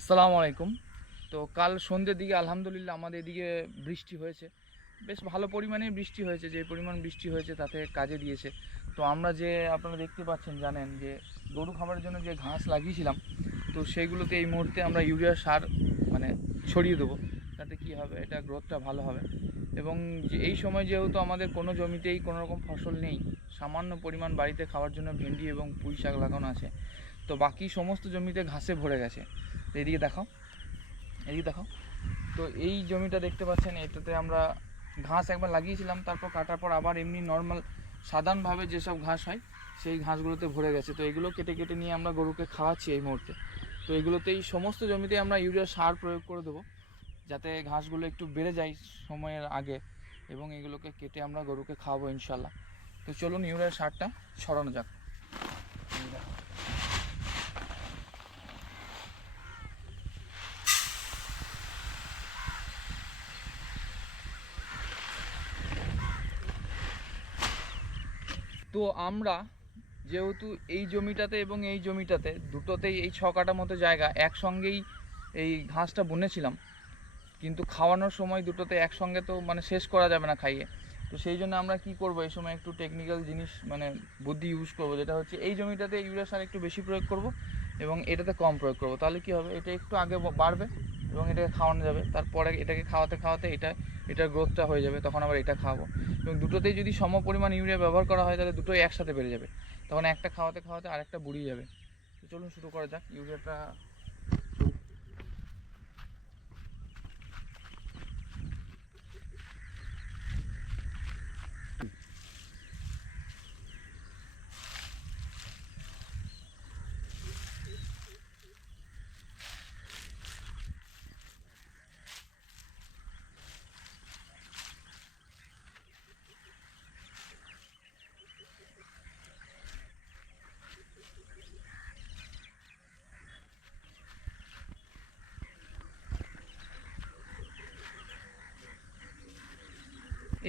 আসসালামু আলাইকুম। তো কাল সন্ধ্যের দিকে আলহামদুলিল্লাহ আমাদের এদিকে বৃষ্টি হয়েছে। বেশ ভালো পরিমাণেই বৃষ্টি হয়েছে। যে পরিমাণ বৃষ্টি হয়েছে তাতে কাজে দিয়েছে। তো আমরা যে আপনারা দেখতে পাচ্ছেন জানেন যে গরু খাবারের জন্য যে ঘাস লাগিয়েছিলাম, তো সেইগুলোতে এই মুহূর্তে আমরা ইউরিয়া সার মানে ছড়িয়ে দেবো। তাতে কী হবে, এটা গ্রোথটা ভালো হবে। এবং যে এই সময় যেহেতু আমাদের কোনো জমিতেই কোনো রকম ফসল নেই, সামান্য পরিমাণ বাড়িতে খাওয়ার জন্য ভেন্ডি এবং পুঁই শাক লাগানো আছে, তো বাকি সমস্ত জমিতে ঘাসে ভরে গেছে। তো এদিকে দেখাও, এদিকে দেখাও। তো এই জমিটা দেখতে পাচ্ছেন, এটাতে আমরা ঘাস একবার লাগিয়েছিলাম, তারপর কাটার পর আবার এমনি নর্মাল সাধারণভাবে যেসব ঘাস হয় সেই ঘাসগুলোতে ভরে গেছে। তো এগুলো কেটে কেটে নিয়ে আমরা গরুকে খাওয়াচ্ছি এই মুহূর্তে। তো এগুলোতেই সমস্ত জমিতে আমরা ইউরিয়া সার প্রয়োগ করে দেবো, যাতে ঘাসগুলো একটু বেড়ে যায় সময়ের আগে, এবং এগুলোকে কেটে আমরা গরুকে খাওয়াবো ইনশাল্লাহ। তো চলুন ইউরিয়া সারটা ছড়ানো যাক। তো আমরা যেহেতু এই জমিটাতে এবং এই জমিটাতে দুটোতেই এই 6 কাঠা মতো জায়গা একসঙ্গেই এই ঘাসটা বুনেছিলাম, কিন্তু খাওয়ানোর সময় দুটোতে একসঙ্গে তো মানে শেষ করা যাবে না খাইয়ে। তো সেই জন্য আমরা কি করব, এই সময় একটু টেকনিক্যাল জিনিস মানে বুদ্ধি ইউজ করব, যেটা হচ্ছে এই জমিটাতে ইউরিয়া সার একটু বেশি প্রয়োগ করব এবং এটাতে কম প্রয়োগ করব। তাহলে কি হবে, এটা একটু আগে বাড়বে এবং এটাকে খাওয়ানো যাবে, তারপরে এটাকে খাওয়াতে খাওয়াতে এটার গ্রোথটা হয়ে যাবে, তখন আবার এটা খাওয়াবো। এবং দুটোতেই যদি সম পরিমাণ ইউরিয়া ব্যবহার করা হয় তাহলে দুটোই একসাথে বেড়ে যাবে, তখন একটা খাওয়াতে খাওয়াতে আরেকটা বুড়িয়ে যাবে। তো চলুন শুরু করা যাক ইউরিয়াটা।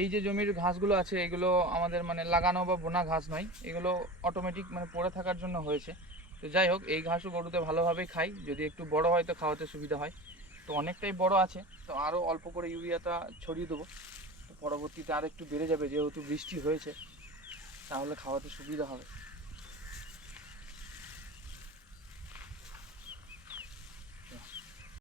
এই যে জমির ঘাসগুলো আছে এগুলো আমাদের মানে লাগানো বা বোনা ঘাস নয়, এগুলো অটোমেটিক মানে পড়ে থাকার জন্য হয়েছে। তো যাই হোক, এই ঘাসও গরুতে ভালোভাবেই খাই, যদি একটু বড় হয় তো খাওয়াতে সুবিধা হয়। তো অনেকটাই বড় আছে, তো আরও অল্প করে ইউরিয়াটা ছড়িয়ে দেবো। তো পরবর্তীতে আর একটু বেড়ে যাবে, যেহেতু বৃষ্টি হয়েছে, তাহলে খাওয়াতে সুবিধা হবে।